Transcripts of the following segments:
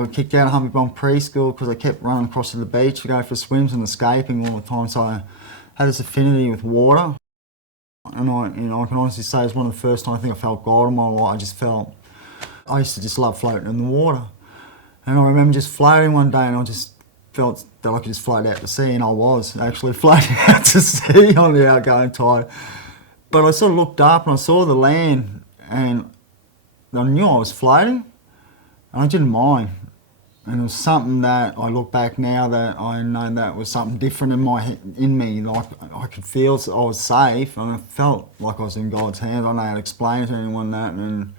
I got kicked out of Humpy Bum preschool because I kept running across to the beach to go for swims and escaping all the time. So I had this affinity with water. And I can honestly say it's one of the first times I think I felt God in my life. I used to just love floating in the water. And I remember just floating one day and I just felt that I could just float out to sea, and I was actually floating out to sea on the outgoing tide. But I sort of looked up and I saw the land and I knew I was floating and I didn't mind. And it was something that I look back now that I know that was something different in me. Like I could feel I was safe and I felt like I was in God's hands. I don't know how to explain to anyone that. And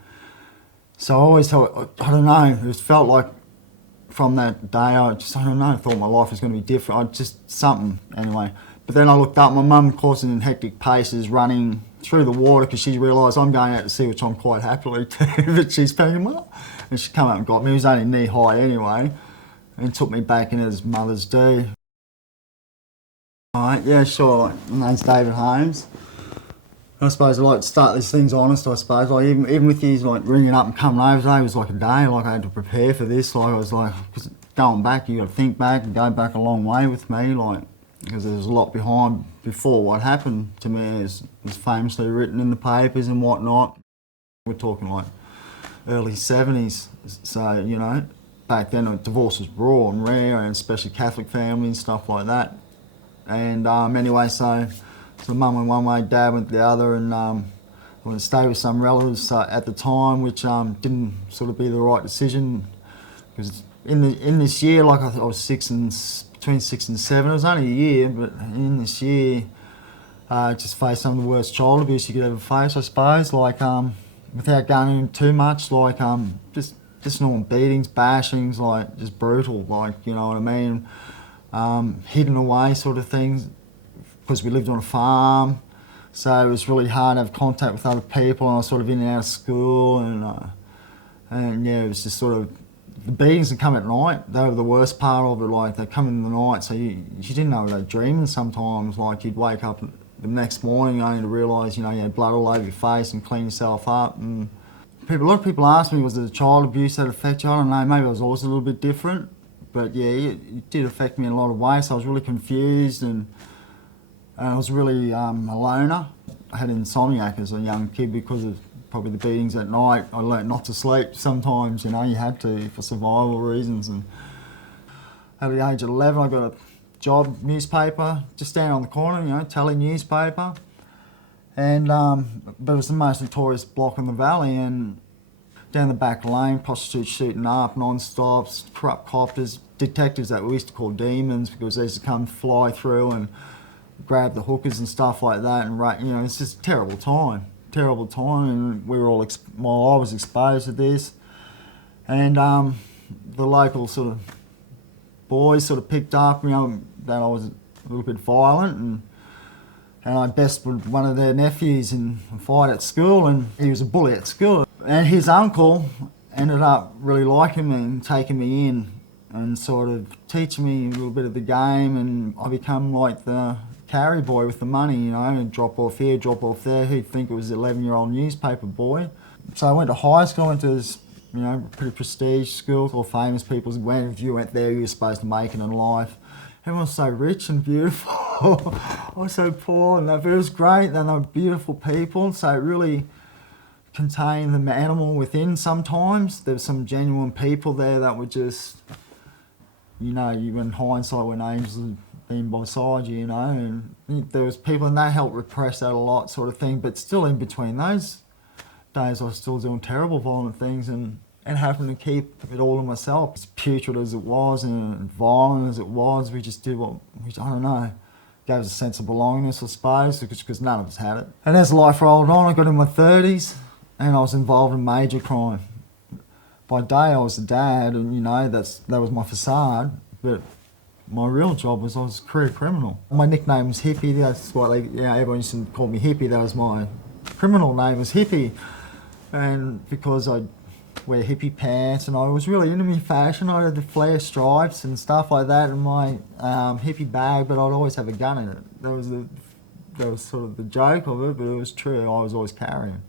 so I always thought, I don't know, it felt like from that day I don't know, I thought my life was going to be different. Something anyway. But then I looked up, my mum, of course, in hectic paces, running through the water because she realised I'm going out to sea, which I'm quite happily too, but she's paying well. And she came up and got me. He was only knee high anyway, and took me back in as mothers do. All right, yeah, sure. My name's David Holmes. I suppose I like to start these things honest, I suppose. Like even with these like ringing up and coming over today was like a day, like I had to prepare for this. Like I was like, cause going back, you got to think back and go back a long way with me, like, because there's a lot behind before what happened to me is famously written in the papers and whatnot. We're talking like early 70s, so you know, back then divorce was raw and rare, and especially Catholic families and stuff like that. And anyway, so mum went one way, dad went the other, and I went to stay with some relatives at the time, which didn't sort of be the right decision, because in this year, like I was between 6 and 7. It was only a year, but in this year, I just faced some of the worst child abuse you could ever face, I suppose. Like without going in too much, like just normal beatings, bashings, like just brutal, like, you know what I mean, hidden away sort of things, because we lived on a farm, so it was really hard to have contact with other people, and I was sort of in and out of school, and yeah, it was just sort of, the beatings would come at night. They were the worst part of it. Like they come in the night, so you didn't know they were dreaming sometimes. Like you'd wake up the next morning only to realise, you know, you had blood all over your face and clean yourself up. And a lot of people ask me, was it child abuse that affected you? I don't know, maybe I was always a little bit different, but yeah, it did affect me in a lot of ways. So I was really confused, and I was really a loner. I had insomniac as a young kid because of probably the beatings at night. I learnt not to sleep sometimes, you know, you had to for survival reasons. And at the age of 11, I got a job, newspaper, just standing on the corner, you know, telling newspaper. And but it was the most notorious block in the valley, and down the back lane, prostitutes shooting up non-stops, corrupt coppers, detectives that we used to call demons, because they used to come fly through and grab the hookers and stuff like that, and you know, it's just a terrible time, and we were all I was exposed to this, and the local sort of boys sort of picked up, you know, that I was a little bit violent, and I bested one of their nephews in a fight at school, and he was a bully at school, and his uncle ended up really liking me and taking me in and sort of teaching me a little bit of the game, and I become like the carry boy with the money, you know, and drop off here, drop off there. Who'd think it was an 11-year-old newspaper boy? So I went to high school, went to this, you know, pretty prestige school, all famous people. When you went there, you were supposed to make it in life. Everyone was so rich and beautiful. I was so poor, and it was great, and they were beautiful people, so it really contained the animal within sometimes. There were some genuine people there that were just, you know, you in hindsight when angels had been beside you, you know, and there was people, and they helped repress that a lot, sort of thing. But still, in between those days, I was still doing terrible, violent things, and having to keep it all to myself. As putrid as it was and violent as it was, we just did I don't know, gave us a sense of belongingness, I suppose, because none of us had it. And as life rolled on, I got in my 30s, and I was involved in major crime. By day, I was a dad, and you know, that was my facade, but my real job was I was a career criminal. My nickname was Hippy. That's what everyone used to call me Hippy. That was my criminal name, was Hippy. And because I wear hippie pants, and I was really into me fashion, I had the flare stripes and stuff like that in my hippie bag, but I'd always have a gun in it. That was sort of the joke of it, but it was true. I was always carrying.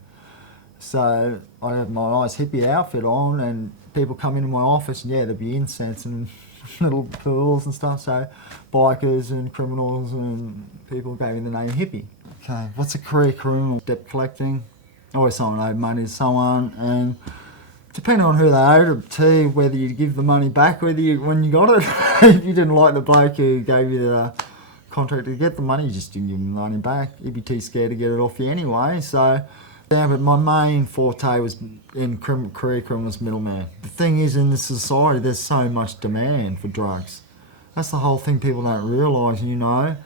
So I have my nice hippie outfit on, and people come into my office, and yeah, there'd be incense and little pools and stuff. So bikers and criminals and people gave me the name hippie. Okay, what's a career criminal? Debt collecting. Always someone owed money to someone, and depending on who they owed it to, whether you give the money back, when you got it. If you didn't like the bloke who gave you the contract to get the money, you just didn't give him the money back. You'd be too scared to get it off you anyway. So, yeah, but my main forte was in career criminals, middleman. The thing is, in this society, there's so much demand for drugs. That's the whole thing people don't realise, you know.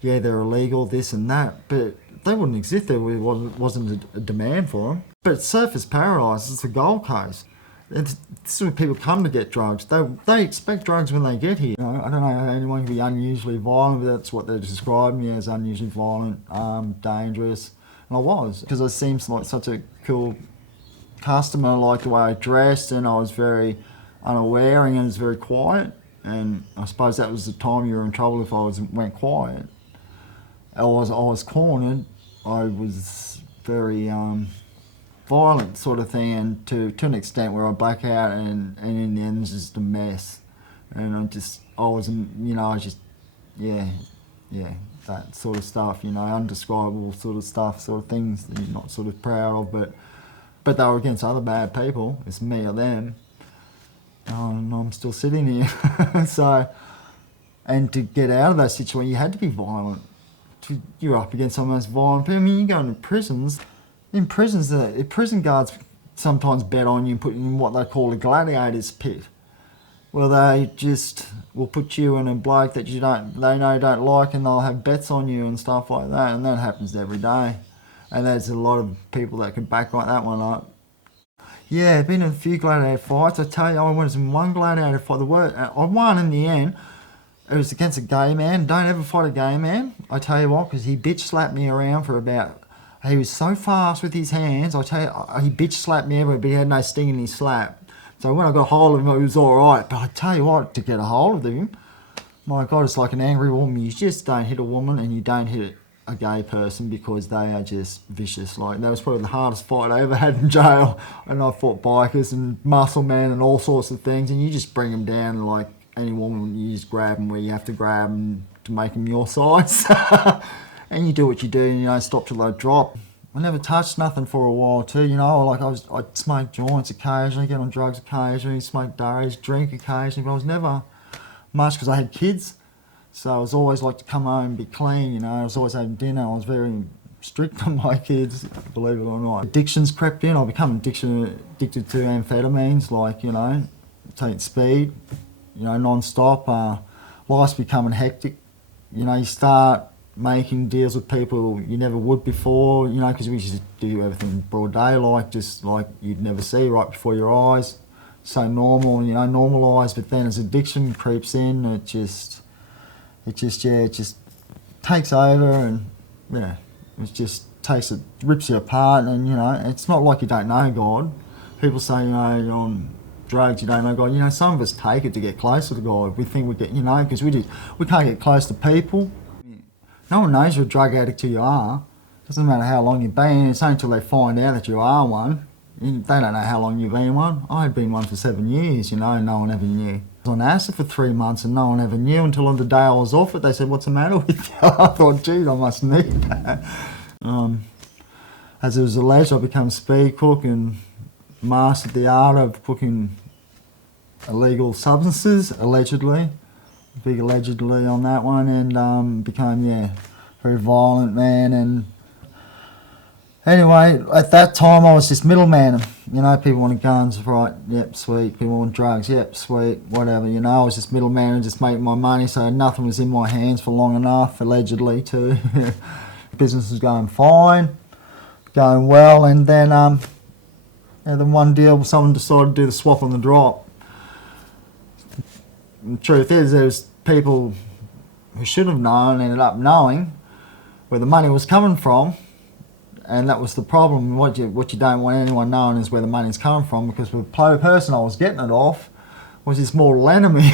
Yeah, they're illegal, this and that, but they wouldn't exist if there wasn't a demand for them. But surface paradise is the Gold Coast. This is where people come to get drugs. They expect drugs when they get here. You know, I don't know how anyone can be unusually violent, but that's what they described me as, unusually violent, dangerous. And I was, because I seemed like such a cool customer. I liked the way I dressed, and I was very unaware and was very quiet. And I suppose that was the time you were in trouble if I went quiet. I was cornered. I was very violent sort of thing, and to an extent where I black out, and in the end it's just a mess. And that sort of stuff, you know, undescribable sort of stuff, sort of things that you're not sort of proud of, but they were against other bad people. It's me or them. And I'm still sitting here. So, and to get out of that situation, you had to be violent. You're up against some of the most violent people. I mean, you go into prisons. In prisons, the prison guards sometimes bet on you and put you in what they call a gladiator's pit. Well, they just will put you in a bloke that they know you don't like, and they'll have bets on you and stuff like that, and that happens every day. And there's a lot of people that can back like that one up. Yeah, I've been in a few gladiator fights. I tell you, I was in one gladiator fight. I won in the end. It was against a gay man. Don't ever fight a gay man. I tell you what, because he bitch slapped me around for about... He was so fast with his hands. I tell you, he bitch slapped me everywhere, but he had no sting in his slap. So when I got hold of him, it was all right. But I tell you what, to get a hold of him, my God, it's like an angry woman. You just don't hit a woman, and you don't hit a gay person, because they are just vicious. Like, that was probably the hardest fight I ever had in jail. And I fought bikers and muscle men and all sorts of things, and you just bring them down like any woman. You just grab them where you have to grab them to make them your size. And you do what you do, and you don't stop till they drop. I never touched nothing for a while too, you know. Like I'd smoke joints occasionally, get on drugs occasionally, smoke durries, drink occasionally, but I was never much, because I had kids. So I was always like to come home and be clean, you know. I was always having dinner. I was very strict on my kids, believe it or not. Addictions crept in. I become addicted to amphetamines, like, you know, taking speed, you know, non-stop. Life's becoming hectic. You know, you start making deals with people you never would before, you know, because we used to do everything in broad daylight, just like you'd never see right before your eyes. So normal, you know, normalised, but then as addiction creeps in, it just takes over, and yeah, it rips you apart. And you know, it's not like you don't know God. People say, you know, you're on drugs, you don't know God. You know, some of us take it to get closer to God. We think we get, you know, because we can't get close to people. No one knows you're a drug addict till you are. Doesn't matter how long you've been. It's only until they find out that you are one. They don't know how long you've been one. I had been one for 7 years, you know, and no one ever knew. I was on acid for 3 months, and no one ever knew until on the day I was off it. They said, "What's the matter with you?" I thought, geez, I must need that. As it was alleged, I became speed cook and mastered the art of cooking illegal substances, allegedly. Big allegedly on that one, and became, yeah, very violent man. And anyway, at that time I was just middleman. You know, people wanted guns, right, yep, sweet. People want drugs, yep, sweet, whatever, you know. I was just middleman and just making my money, so nothing was in my hands for long enough, allegedly, too. Business was going fine, going well, and then one deal, someone decided to do the swap on the drop. The truth is, there's people who should have known ended up knowing where the money was coming from, and that was the problem. What you don't want anyone knowing is where the money's coming from, because the person I was getting it off was his mortal enemy.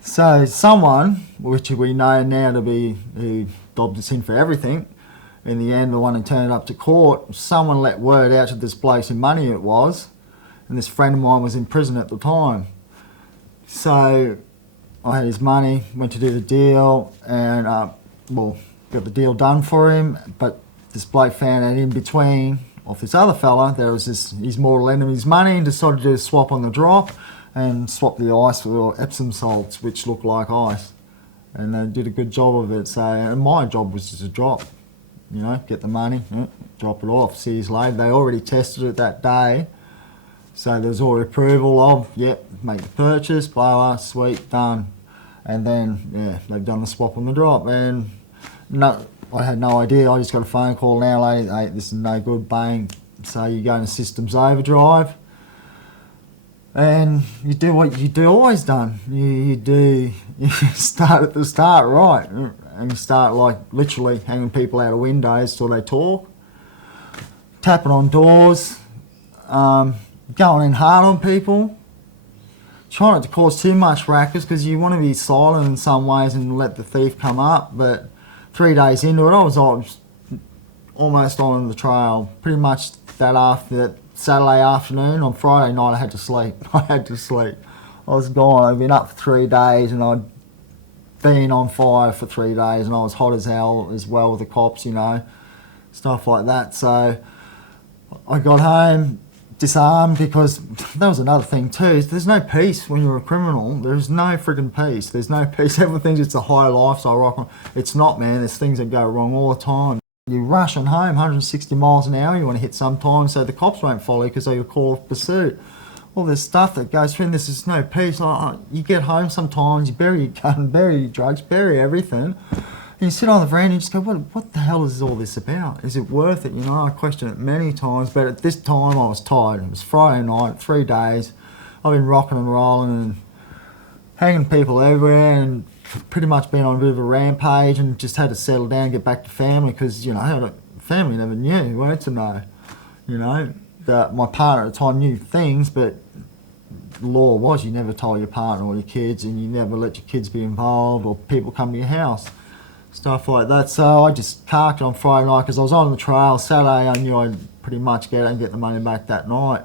So someone, which we know now to be who dobbed us in for everything, in the end, the one who turned up to court, someone let word out to this bloke who money it was, and this friend of mine was in prison at the time. So I had his money, went to do the deal, and well, got the deal done for him, but this bloke found out in between of this other fella, there was his mortal enemy's money, and decided to do a swap on the drop and swap the ice for Epsom salts, which looked like ice. And they did a good job of it. So, and my job was just to drop, you know, get the money, drop it off, see you later. They already tested it that day. So there was already approval of, yep, make the purchase, blah, blah, sweet, done. And then, yeah, they've done the swap on the drop. And no, I had no idea. I just got a phone call now, lady, hey, this is no good, bang. So you go into systems overdrive. And you do what you do always done. You start at the start, right? And you start like literally hanging people out of windows till they talk, tapping on doors, going in hard on people, trying not to cause too much ruckus because you want to be silent in some ways and let the thief come up. But 3 days into it, I was almost on the trail. Pretty much that Saturday afternoon. On Friday night I had to sleep. I was gone. I'd been up for 3 days and I'd been on fire for 3 days and I was hot as hell as well with the cops, you know, stuff like that. So I got home disarmed because that was another thing too. There's no peace when you're a criminal. There's no friggin' peace. There's no peace. Everyone thinks it's a high lifestyle rock on. It's not, man. There's things that go wrong all the time. You rush on home 160 miles an hour you want to hit sometimes, so the cops won't follow you because they'll call off pursuit. All this stuff that goes through, and there's just no peace. You get home sometimes, you bury your gun, bury your drugs, bury everything. And you sit on the veranda and you just go, what the hell is all this about? Is it worth it? You know, I questioned it many times, but at this time I was tired. It was Friday night, 3 days. I've been rocking and rolling and hanging people everywhere and pretty much been on a bit of a rampage and just had to settle down and get back to family because, you know, family never knew, weren't to know. You know, my partner at the time knew things, but the law was you never told your partner or your kids and you never let your kids be involved or people come to your house. Stuff like that. So I just carked on Friday night because I was on the trail. Saturday I knew I'd pretty much get it and get the money back that night.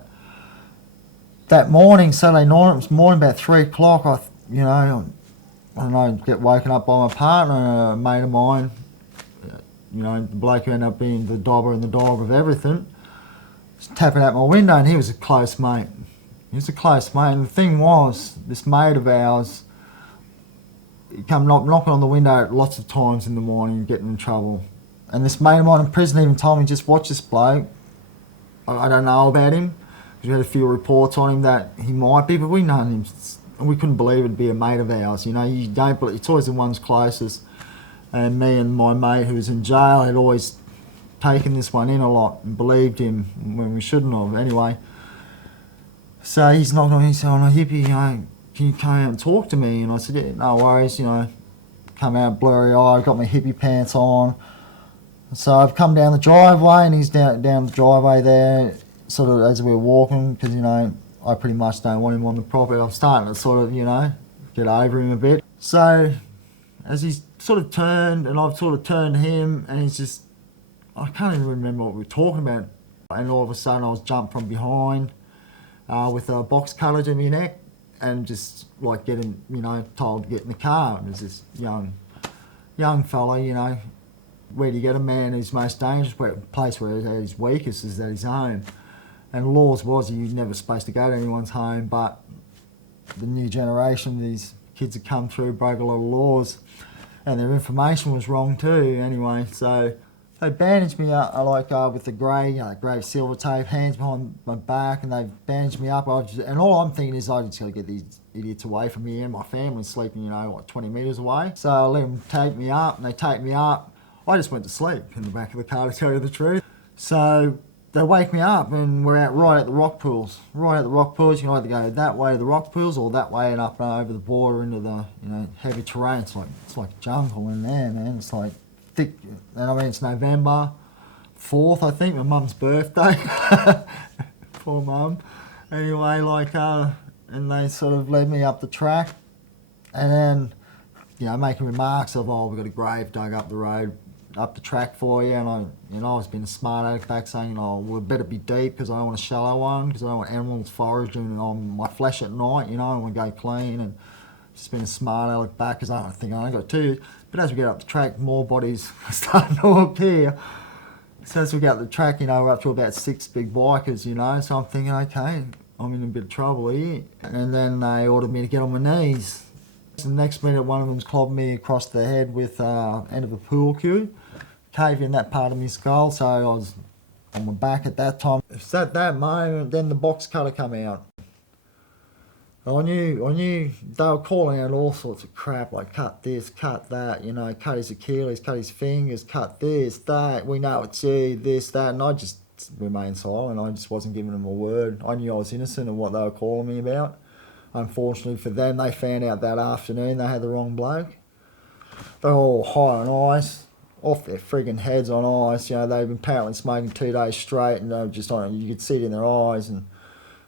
That morning, Saturday night, it was morning about 3 o'clock, I don't know, get woken up by my partner, a mate of mine, you know, the bloke who ended up being the dobber and the dog of everything, was tapping at my window and he was a close mate. He was a close mate and the thing was, this mate of ours, he'd come knocking on the window lots of times in the morning, getting in trouble. And this mate of mine in prison even told me, just watch this bloke. I don't know about him, because we had a few reports on him that he might be, but we know him. And we couldn't believe it'd be a mate of ours. You know, you don't believe, it's always the ones closest. And me and my mate who was in jail had always taken this one in a lot and believed him when we shouldn't have. Anyway, so he's knocked on me and said, "Oh no, Hippy, you know, can you come out and talk to me?" And I said, "Yeah, no worries." You know, come out blurry eye, got my hippie pants on. So I've come down the driveway and he's down the driveway there, sort of as we were walking, because, you know, I pretty much don't want him on the property. I'm starting to sort of, you know, get over him a bit. So as he's sort of turned and I've sort of turned to him and he's just, I can't even remember what we were talking about. And all of a sudden I was jumped from behind with a box cutter to my neck and just like getting, you know, told to get in the car. And there's this young fella, you know, where do you get a man who's most dangerous? Place where he's weakest is at his home. And laws was you're never supposed to go to anyone's home, but the new generation, these kids that come through, broke a lot of laws, and their information was wrong too. Anyway, so they bandaged me up with the grey silver tape, hands behind my back, and they bandaged me up. And all I'm thinking is I just got to get these idiots away from me, and my family's sleeping, you know, what, 20 metres away. So I let them take me up, and they take me up. I just went to sleep in the back of the car, to tell you the truth. So they wake me up and we're out right at the rock pools. Right at the rock pools, you can either go that way to the rock pools or that way and up and over the border into the, you know, heavy terrain. It's like jungle in there, man. It's like thick. And I mean, it's November 4th, I think, my mum's birthday. Poor mum. Anyway, and they sort of led me up the track and then, you know, making remarks of, oh, we've got a grave dug up the road up the track for you, and I was being a smart aleck back saying, oh, well, it better be deep because I don't want a shallow one, because I don't want animals foraging on my flesh at night, you know, I want to go clean, and just being a smart aleck back because I don't think I only got two. But as we get up the track, more bodies are starting to appear. So as we get up the track, you know, we're up to about 6 big bikers, you know, so I'm thinking, okay, I'm in a bit of trouble here. And then they ordered me to get on my knees. The next minute, one of them's clobbed me across the head with end of a pool cue, cave in that part of my skull, so I was on my back at that time. It's at that moment, then the box cutter come out. I knew they were calling out all sorts of crap, like cut this, cut that, you know, cut his Achilles, cut his fingers, cut this, that, we know it's you, this, that, and I just remained silent. I just wasn't giving them a word. I knew I was innocent of what they were calling me about. Unfortunately for them, they found out that afternoon they had the wrong bloke. They're all high on ice, off their friggin' heads on ice, you know, they've been apparently smoking 2 days straight, and they were just on, you could see it in their eyes, and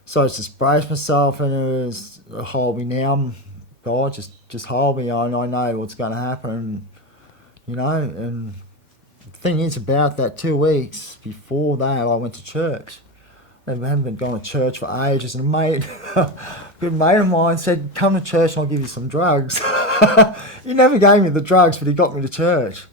so I just braced myself, and it was, hold me now, God, just hold me, I know what's going to happen, you know. And the thing is about that, 2 weeks before that, I went to church. I hadn't been going to church for ages, and a good mate of mine said, come to church and I'll give you some drugs. He never gave me the drugs, but he got me to church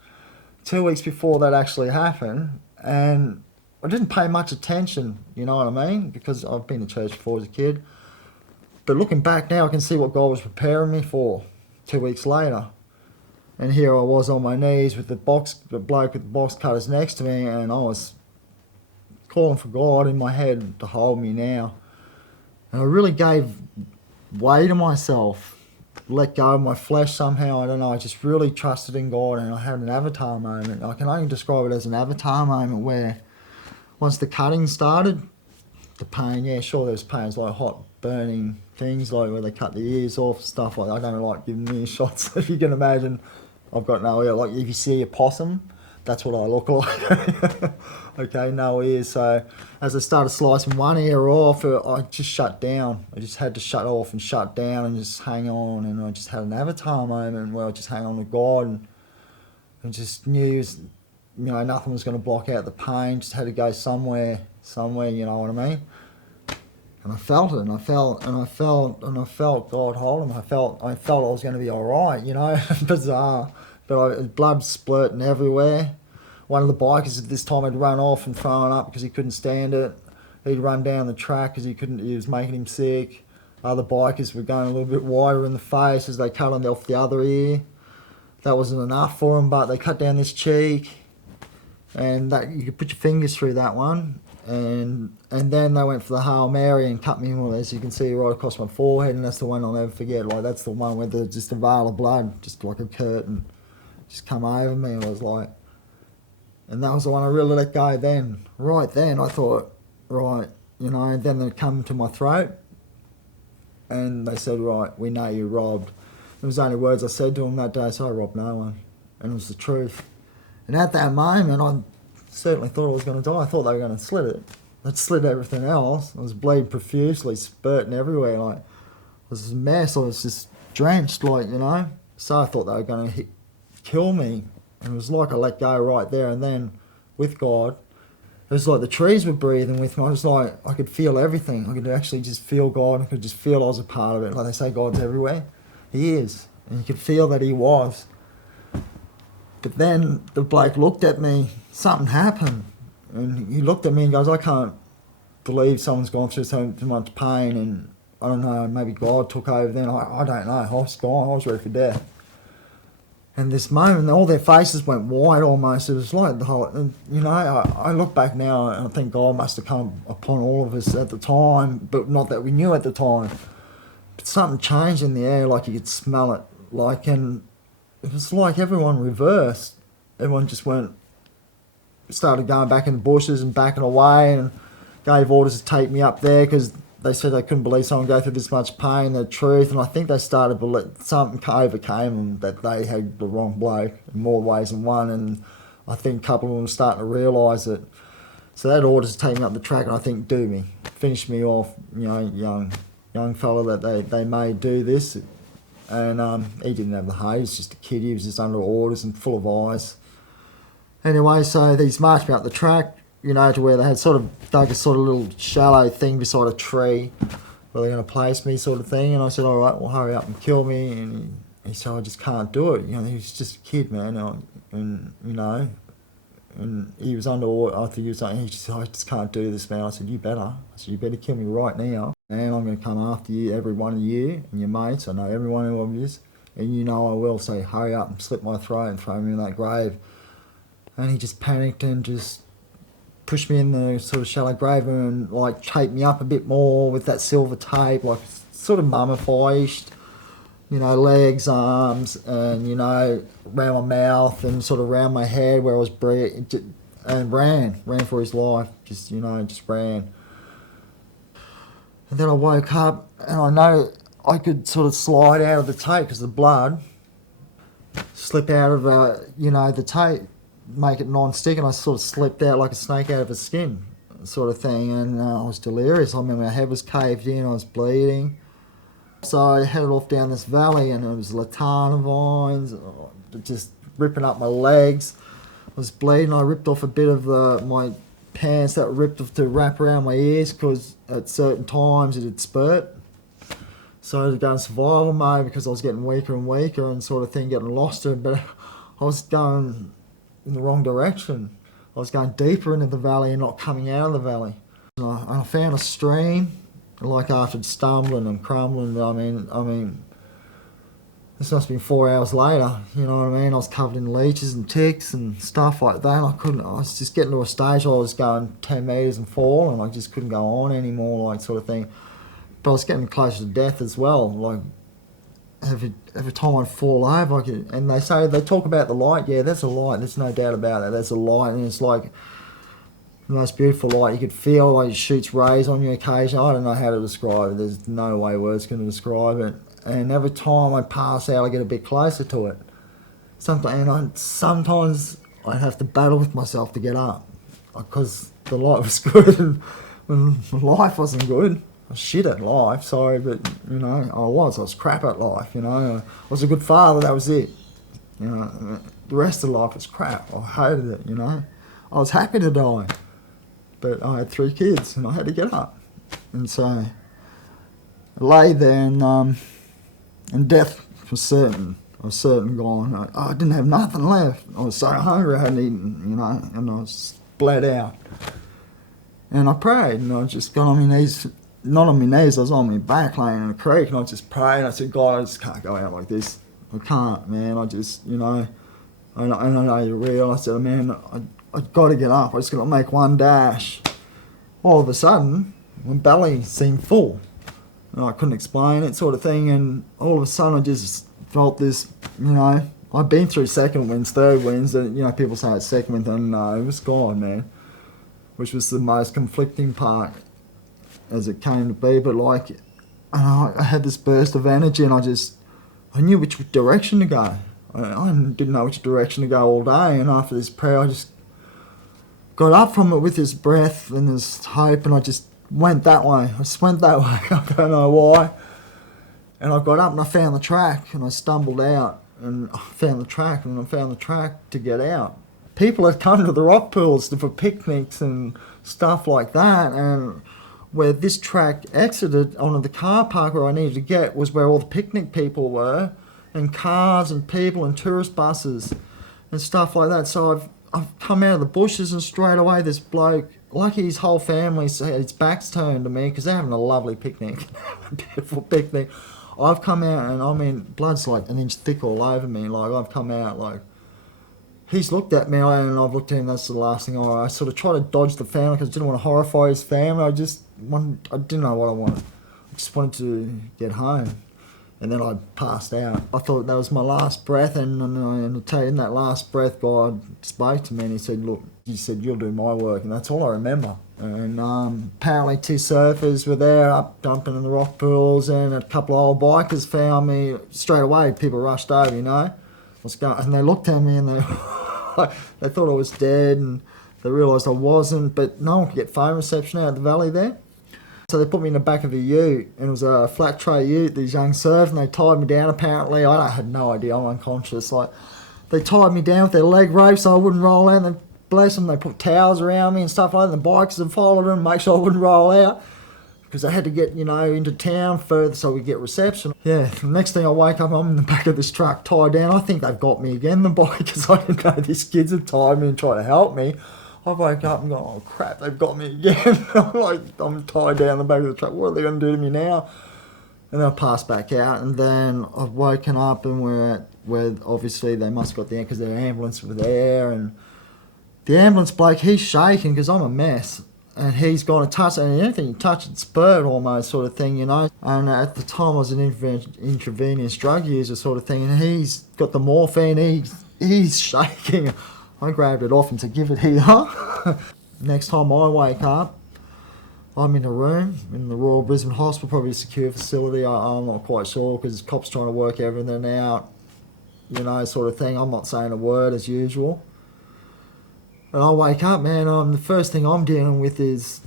2 weeks before that actually happened, and I didn't pay much attention, you know what I mean, because I've been to church before as a kid. But looking back now, I can see what God was preparing me for 2 weeks later. And here I was on my knees with the bloke with the box cutters next to me, and I was calling for God in my head to hold me now. And I really gave way to myself, let go of my flesh somehow, I don't know, I just really trusted in God, and I had an avatar moment. I can only describe it as an avatar moment where once the cutting started, the pain, yeah, sure there was pains like hot burning things, like where they cut the ears off, stuff like that. I don't like giving ear shots, if you can imagine. I've got no ear, like if you see a possum, that's what I look like. Okay, no ears. So as I started slicing one ear off, I just shut down. I just had to shut off and shut down and just hang on, and I just had an avatar moment where I just hang on to God, and just knew, you know, nothing was going to block out the pain, just had to go somewhere, you know what I mean? And I felt it, and I felt God holding me. I felt I was going to be alright, you know, bizarre. But blood splurting everywhere. One of the bikers at this time had run off and thrown up because he couldn't stand it. He'd run down the track because he was making him sick. Other bikers were going a little bit wider in the face as they cut off the other ear. That wasn't enough for them, but they cut down this cheek, and that you could put your fingers through that one. And then they went for the Hail Mary and cut me, well, as you can see, right across my forehead, and that's the one I'll never forget. Like, that's the one where there's just a veil of blood, just like a curtain, just come over me. And I was like, and that was the one I really let go then. Right then, I thought, right, you know, and then they come to my throat, and they said, right, we know you robbed. It was the only words I said to them that day, so I robbed no one. And it was the truth. And at that moment, I certainly thought I was going to die. I thought they were going to slit it. They'd slit everything else. I was bleeding profusely, spurting everywhere. Like, it was a mess. I was just drenched, like, you know. So I thought they were going to kill me. And it was like I let go right there and then with God. It was like the trees were breathing with me. I was like, I could feel everything. I could actually just feel God. I could just feel I was a part of it. Like they say, God's everywhere. He is. And you could feel that he was. But then the bloke looked at me, something happened. And he looked at me and goes, I can't believe someone's gone through so much pain, and I don't know, maybe God took over then. I don't know. I was gone. I was ready for death. And this moment, all their faces went white almost. It was like the whole, and, you know, I look back now and I think God must have come upon all of us at the time, but not that we knew at the time. But something changed in the air, like you could smell it. Like, and it was like everyone reversed. Everyone just started going back in the bushes and backing away, and gave orders to take me up there because they said they couldn't believe someone go through this much pain, the truth. And I think they started, something overcame them that they had the wrong bloke in more ways than one. And I think a couple of them were starting to realise it. So they had orders to take me up the track and I think do me, finish me off, you know, young fella that they made do this. And he didn't have the hate, he was just a kid, he was just under orders and full of ice. Anyway, so he's marched me up the track, you know, to where they had sort of dug a sort of little shallow thing beside a tree where they're going to place me sort of thing. And I said, all right, well, hurry up and kill me. And he said, I just can't do it. You know, he's just a kid, man. And you know, and he was under, I think he was like, he just said, I just can't do this, man. I said, you better. I said, you better kill me right now. And I'm going to come after you, every one of you and your mates. I know every one of you is. And you know I will. So hurry up and slit my throat and throw me in that grave. And he just panicked and just pushed me in the sort of shallow grave and like taped me up a bit more with that silver tape, like sort of mummified, you know, legs, arms, and, you know, around my mouth and sort of around my head where I was breathing, and ran for his life, just, you know, just ran. And then I woke up and I know I could sort of slide out of the tape because the blood slip out of, you know, the tape, make it non-stick, and I sort of slipped out like a snake out of a skin sort of thing, and I was delirious. I remember my head was caved in, I was bleeding. So I headed off down this valley and it was latana vines, just ripping up my legs. I was bleeding. I ripped off a bit of my pants that were ripped off to wrap around my ears because at certain times it'd spurt. So I had to go in survival mode because I was getting weaker and weaker and sort of thing, getting lost in, but I was going in the wrong direction. I was going deeper into the valley and not coming out of the valley. And I found a stream, like after stumbling and crumbling. I mean, this must have been 4 hours later, you know what I mean? I was covered in leeches and ticks and stuff like that. I was just getting to a stage where I was going 10 metres and falling. I just couldn't go on anymore, like sort of thing. But I was getting closer to death as well, like every time I'd fall over, and they talk about the light. Yeah, there's a light. There's no doubt about that. There's a light, and it's like the most beautiful light. You could feel like it shoots rays on you occasionally. I don't know how to describe it. There's no way words can describe it. And every time I pass out, I get a bit closer to it. Sometimes I have to battle with myself to get up because the light was good, and when life wasn't good. I was shit at life, sorry, but, you know, I was crap at life, you know. I was a good father, that was it. You know, the rest of life was crap. I hated it, you know. I was happy to die, but I had 3 kids and I had to get up. And so I lay there and death was certain. I was certain gone. I didn't have nothing left. I was so hungry I hadn't eaten, you know, and I was bled out. And I prayed and I just got on my knees. Not on my knees, I was on my back laying in a creek, and I just prayed and I said, God, I just can't go out like this. I can't, man. I just, you know, I know you're real. I said, man, I've got to get up. I just got to make one dash. All of a sudden, my belly seemed full. And I couldn't explain it, sort of thing, and all of a sudden I just felt this, you know, I've been through second winds, third winds, and, you know, people say it's second wind, and no, it was gone, man. Which was the most conflicting part as it came to be, but like, I had this burst of energy and I knew which direction to go. I didn't know which direction to go all day, and after this prayer I just got up from it with this breath and this hope, and I just went that way. I just went that way, I don't know why. And I got up and I found the track and I stumbled out and I found the track and I found the track to get out. People had come to the rock pools for picnics and stuff like that, and where this track exited onto the car park where I needed to get was where all the picnic people were, and cars and people and tourist buses and stuff like that. So I've come out of the bushes, and straight away this bloke, like his whole family, his back's turned to me because they're having a lovely picnic, a beautiful picnic. I've come out and I mean, blood's like an inch thick all over me. Like I've come out like, he's looked at me and I've looked at him. That's the last thing I sort of tried to dodge the family because I didn't want to horrify his family. I didn't know what I wanted. I just wanted to get home. And then I passed out. I thought that was my last breath, and I tell you, in that last breath, God spoke to me and he said, look, you'll do my work, and that's all I remember. And apparently 2 surfers were there up dumping in the rock pools, and a couple of old bikers found me. Straight away, people rushed over, you know. And they looked at me and they thought I was dead, and they realised I wasn't, but no one could get phone reception out of the valley there. So they put me in the back of a ute, and it was a flat tray ute, these young surfers, and they tied me down apparently. I had no idea, I'm unconscious. Like, They tied me down with their leg ropes so I wouldn't roll out. They, bless them, they put towels around me and stuff like that. The bikes had followed them, make sure I wouldn't roll out. Because I had to get, you know, into town further so we get reception. Yeah, the next thing I wake up, I'm in the back of this truck tied down. I think they've got me again, the bikers. I didn't know these kids had tied me and tried to help me. I woke up and go, oh crap, they've got me again. I'm tied down the back of the truck. What are they going to do to me now? And then I passed back out, and then I've woken up and we're at where obviously they must have got there because their ambulance were there, and the ambulance bloke, he's shaking because I'm a mess. And he's gone to touch, and anything you touch, it's spurt almost sort of thing, you know. And at the time I was an intravenous drug user sort of thing, and he's got the morphine, he's shaking. I grabbed it off and said, give it here. Next time I wake up, I'm in a room in the Royal Brisbane Hospital, probably a secure facility, I'm not quite sure, because cops trying to work everything out, you know, sort of thing. I'm not saying a word as usual. And I wake up, man, the first thing I'm dealing with is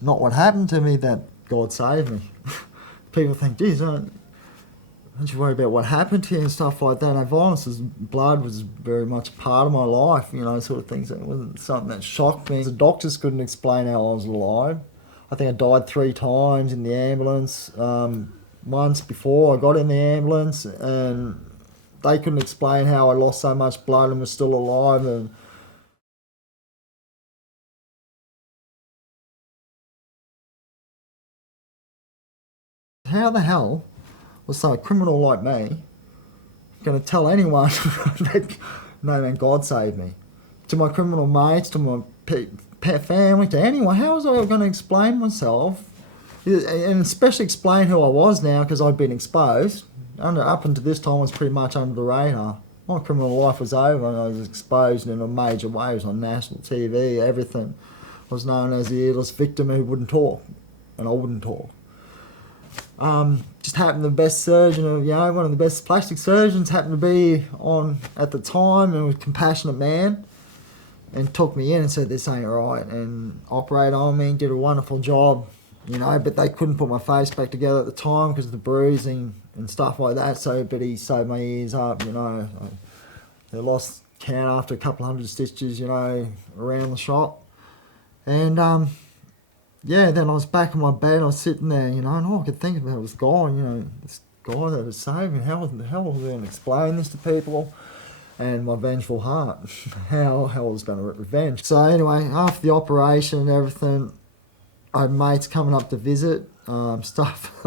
not what happened to me, that God saved me. People think, geez, don't you worry about what happened to you and stuff like that. And violence, blood was very much a part of my life, you know, sort of things. It wasn't something that shocked me. The doctors couldn't explain how I was alive. I think I died 3 times in the ambulance. Once before I got in the ambulance, and they couldn't explain how I lost so much blood and was still alive. And how the hell was a criminal like me going to tell anyone that, no man, God saved me? To my criminal mates, to my pet family, to anyone. How was I going to explain myself? And especially explain who I was now, because I'd been exposed. Up until this time I was pretty much under the radar. My criminal life was over and I was exposed in a major way. It was on national TV, everything. I was known as the earless victim who wouldn't talk, and I wouldn't talk. Just happened the best surgeon, you know, one of the best plastic surgeons happened to be on at the time, and was a compassionate man, and took me in and said, this ain't right, and operated on me, did a wonderful job, you know, but they couldn't put my face back together at the time because of the bruising and stuff like that, so, but he sewed my ears up, you know. They lost count after a couple hundred stitches, you know, around the shop. And yeah, then I was back in my bed, I was sitting there, you know, and all I could think about was God, you know, this guy that was saved me. How the hell was I going to explain this to people? And my vengeful heart, how I was going to revenge. So anyway, after the operation and everything, I had mates coming up to visit, stuff.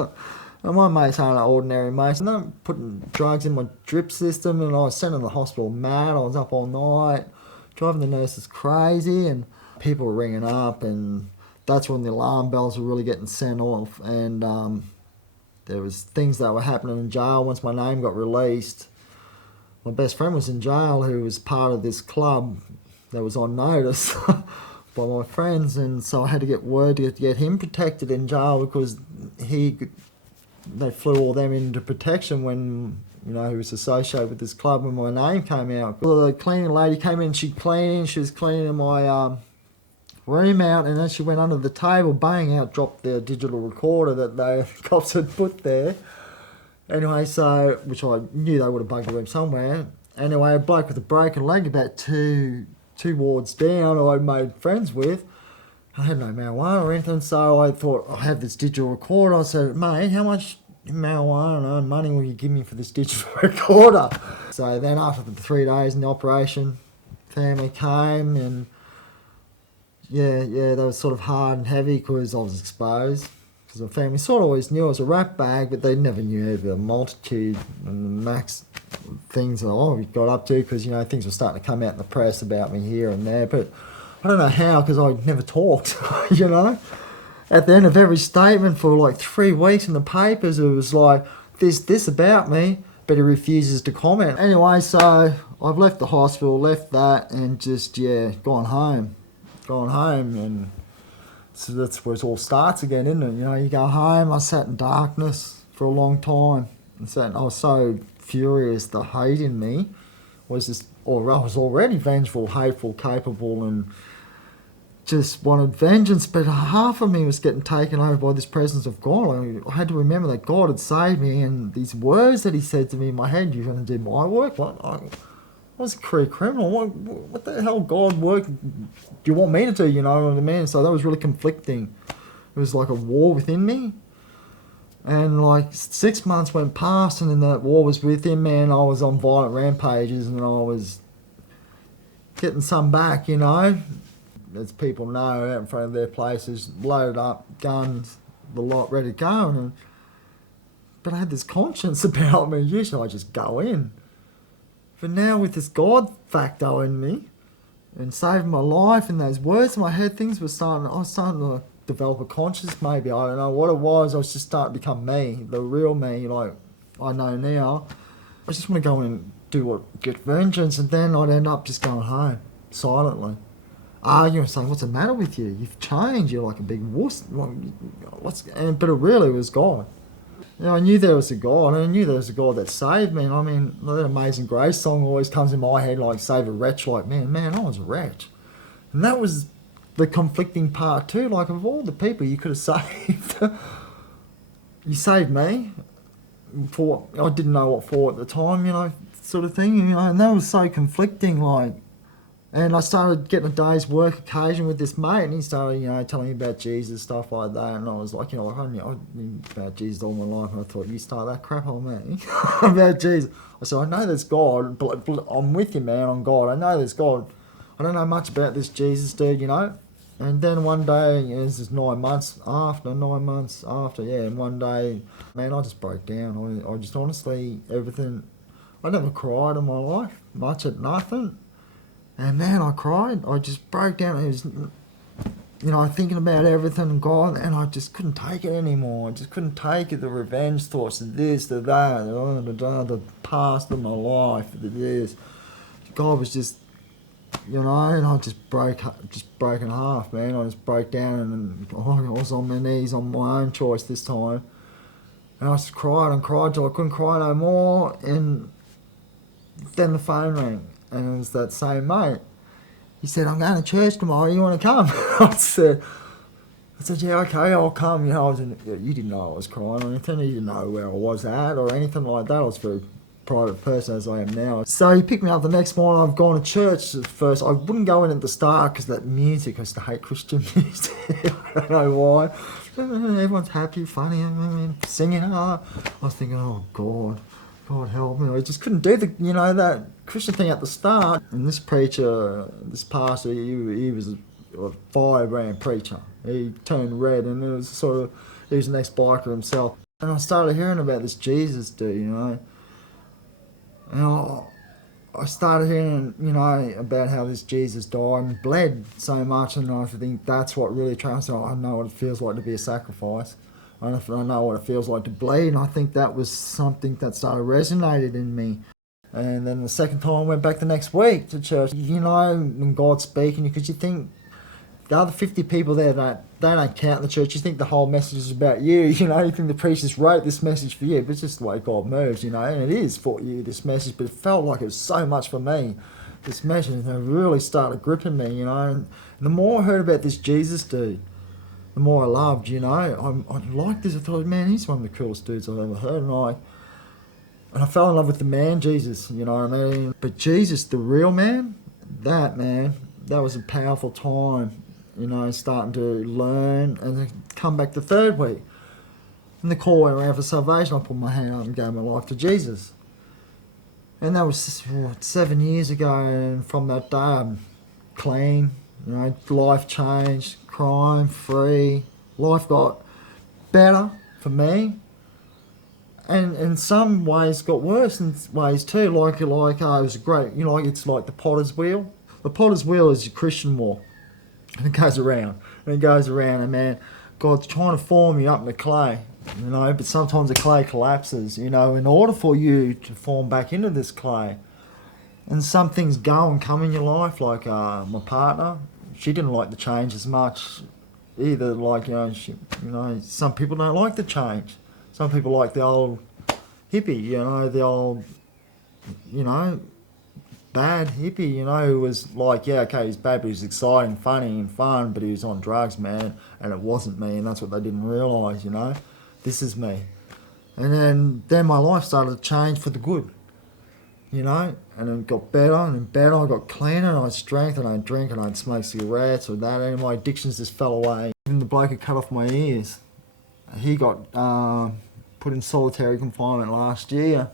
And my mates aren't ordinary mates, and they're putting drugs in my drip system, and I was sent to the hospital mad. I was up all night, driving the nurses crazy, and people were ringing up, and that's when the alarm bells were really getting sent off. And there was things that were happening in jail once my name got released. My best friend was in jail, who was part of this club that was on notice by my friends, and so I had to get word to get him protected in jail, because they flew all them into protection when, you know, he was associated with this club when my name came out. Well, the cleaning lady came in, she was cleaning my room out, and then she went under the table, bang, out dropped the digital recorder that the cops had put there. Anyway, so, which I knew they would have bugged the room somewhere. Anyway, a bloke with a broken leg about two wards down, who I'd made friends with, I had no marijuana or anything, so I thought, I have this digital recorder. I said, mate, how much marijuana and money will you give me for this digital recorder? So then after the 3 days in the operation, family came, and yeah, they were sort of hard and heavy because I was exposed. Because the family sort of always knew I was a rat bag, but they never knew the multitude and the max things that I got up to, because, you know, things were starting to come out in the press about me here and there. But I don't know how, because I never talked, you know. At the end of every statement for like 3 weeks in the papers, it was like, this about me, but he refuses to comment. Anyway, so I've left the hospital, left that, and just, yeah, gone home, and so that's where it all starts again, isn't it? You know, you go home. I sat in darkness for a long time, and I was so furious. The hate in me was just, or I was already vengeful, hateful, capable, and just wanted vengeance. But half of me was getting taken over by this presence of God. I had to remember that God had saved me, and these words that He said to me in my head, "You're going to do my work." What? was a career criminal. What the hell, God, work do you want me to do, you know what I mean? So that was really conflicting. It was like a war within me. And like 6 months went past, and then that war was with him, man. I was on violent rampages, and I was getting some back, you know. As people know, out in front of their places, loaded up, guns, the lot ready to go. But I had this conscience about me. Usually I just go in. But now with this God factor in me, and saving my life, and those words in my head, I was starting to develop a conscience, maybe. I don't know what it was. I was just starting to become me, the real me, like I know now. I just want to go and get vengeance, and then I'd end up just going home, silently. Arguing, saying, what's the matter with you? You've changed, you're like a big wuss. But it really was God. You know, I knew there was a God, and I knew there was a God that saved me. And I mean, that Amazing Grace song always comes in my head, like, save a wretch like me. Man, I was a wretch. And that was the conflicting part too. Like, of all the people you could have saved, you saved me. For I didn't know what for at the time, you know, sort of thing. You know, and that was so conflicting, like. And I started getting a day's work occasion with this mate, and he started, you know, telling me about Jesus, stuff like that. And I was like, you know, I knew about Jesus all my life, and I thought, you start that crap on me about Jesus. I said, I know there's God, but I'm with you, man, on God. I know there's God. I don't know much about this Jesus dude, you know. And then one day, this is 9 months after, and one day, man, I just broke down. I just honestly, everything, I never cried in my life, much at nothing. And man, I cried. I just broke down. It was, you know, thinking about everything and God, and I just couldn't take it anymore. I just couldn't take it. The revenge thoughts, the this, the that, the past of my life, the this. God was just, you know, and I just broke in half, man. I just broke down, and I was on my knees on my own choice this time. And I just cried and cried till I couldn't cry no more. And then the phone rang. And it was that same mate. He said, I'm going to church tomorrow, you want to come? I said, yeah, okay, I'll come. You know, you didn't know I was crying or anything. You didn't know where I was at or anything like that. I was a very private person as I am now. So he picked me up the next morning. I've gone to church at first. I wouldn't go in at the start because that music, I used to hate Christian music. I don't know why. Everyone's happy, funny, singing. I was thinking, oh, God help me. I just couldn't do that Christian thing at the start. And this preacher, this pastor, he was a firebrand preacher. He turned red, and it was he was an ex-biker himself. And I started hearing about this Jesus dude, you know. And I started hearing, you know, about how this Jesus died and bled so much, and I think that's what really changed. I know what it feels like to be a sacrifice. I know what it feels like to bleed, and I think that was something that started resonated in me. And then the second time I went back the next week to church, you know, when God's speaking, because you think the other 50 people there, they don't count in the church. You think the whole message is about you, you know, you think the preacher just wrote this message for you, but it's just the way God moves, you know, and it is for you, this message, but it felt like it was so much for me, this message, and it really started gripping me, you know. And the more I heard about this Jesus dude, the more I loved, you know. I liked this. I thought, man, he's one of the coolest dudes I've ever heard. And I fell in love with the man, Jesus, you know what I mean? But Jesus, the real man, that was a powerful time, you know, starting to learn and then come back the third week. And the call went around for salvation. I put my hand up and gave my life to Jesus. And that was 7 years ago, and from that day I'm clean, you know, life changed, crime free, life got better for me, and in some ways got worse in ways too. Like it was great, you know, like it's like the potter's wheel. The potter's wheel is your Christian walk, and it goes around and it goes around, and man, God's trying to form you up in the clay, you know. But sometimes the clay collapses, you know, in order for you to form back into this clay. And some things go and come in your life, like my partner. She didn't like the change as much either. Like, you know, some people don't like the change. Some people like the old hippie, you know, the old, you know, bad hippie, you know, who was like, yeah, okay, he's bad, but he was exciting, funny and fun, but he was on drugs, man, and it wasn't me, and that's what they didn't realise, you know. This is me. And then my life started to change for the good. you know, and it got better and better. I got cleaner and I had strength, and I don't drink and I don't smoke cigarettes or that, and my addictions just fell away. Even the bloke who cut off my ears, he got put in solitary confinement last year,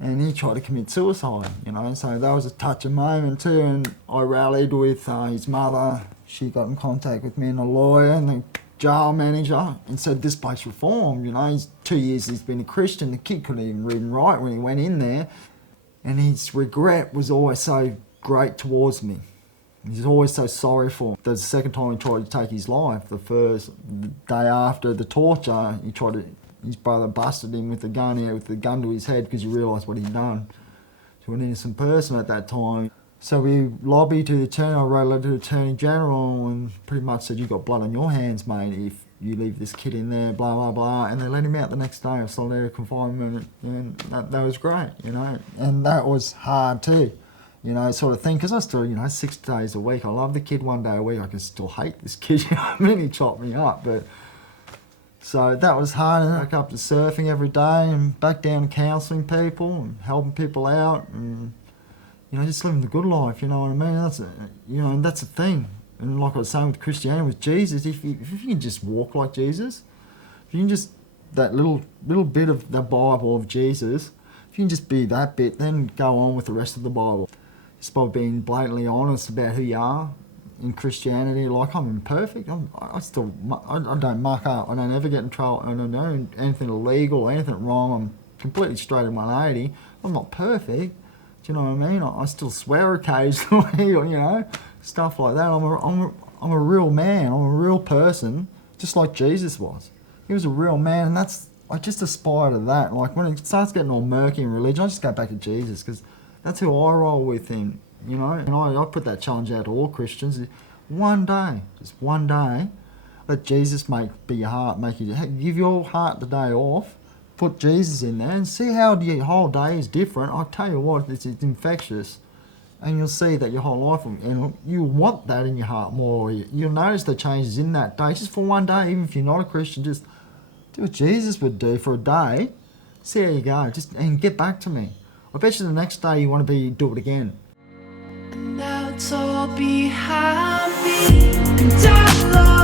and he tried to commit suicide, you know, so that was a touching moment too. And I rallied with his mother. She got in contact with me and a lawyer and the jail manager and said, this place reformed, you know, he's 2 years he's been a Christian. The kid couldn't even read and write when he went in there, and his regret was always so great towards me. He's always so sorry for me. The second time he tried to take his life, the day after the torture, his brother busted him with a gun to his head because he realised what he'd done to an innocent person at that time. So we lobbied to the attorney. I wrote a letter to the Attorney General and pretty much said, you've got blood on your hands, mate, if you leave this kid in there, blah, blah, blah. And they let him out the next day of solitary confinement, and that was great, you know. And that was hard too, you know, sort of thing, because I still, you know, 6 days a week. I love the kid 1 day a week. I can still hate this kid, you know what I mean? He chopped me up, but... So that was hard, and back up to surfing every day and back down to counselling people and helping people out and, you know, just living the good life, you know what I mean? That's the thing. And like I was saying with Christianity, with Jesus, if you can just walk like Jesus, if you can just, that little bit of the Bible of Jesus, if you can just be that bit, then go on with the rest of the Bible. Just by being blatantly honest about who you are in Christianity. Like, I'm imperfect. I don't muck up. I don't ever get in trouble. I don't know anything illegal or anything wrong. I'm completely straight in 180. I'm not perfect. Do you know what I mean? I still swear occasionally, you know, stuff like that. I'm a real man. I'm a real person, just like Jesus was. He was a real man, and I just aspire to that. Like, when it starts getting all murky in religion, I just go back to Jesus, because that's who I roll with him. You know, and I put that challenge out to all Christians. One day, just one day, let Jesus be your heart, give your heart the day off, put Jesus in there, and see how your whole day is different. I'll tell you what, it's infectious, and you'll see that your whole life, and you'll want that in your heart more. You'll notice the changes in that day, just for one day. Even if you're not a Christian, just do what Jesus would do for a day. See how you go, and get back to me. I bet you the next day you want to do it again. And now it's all behind me, and I love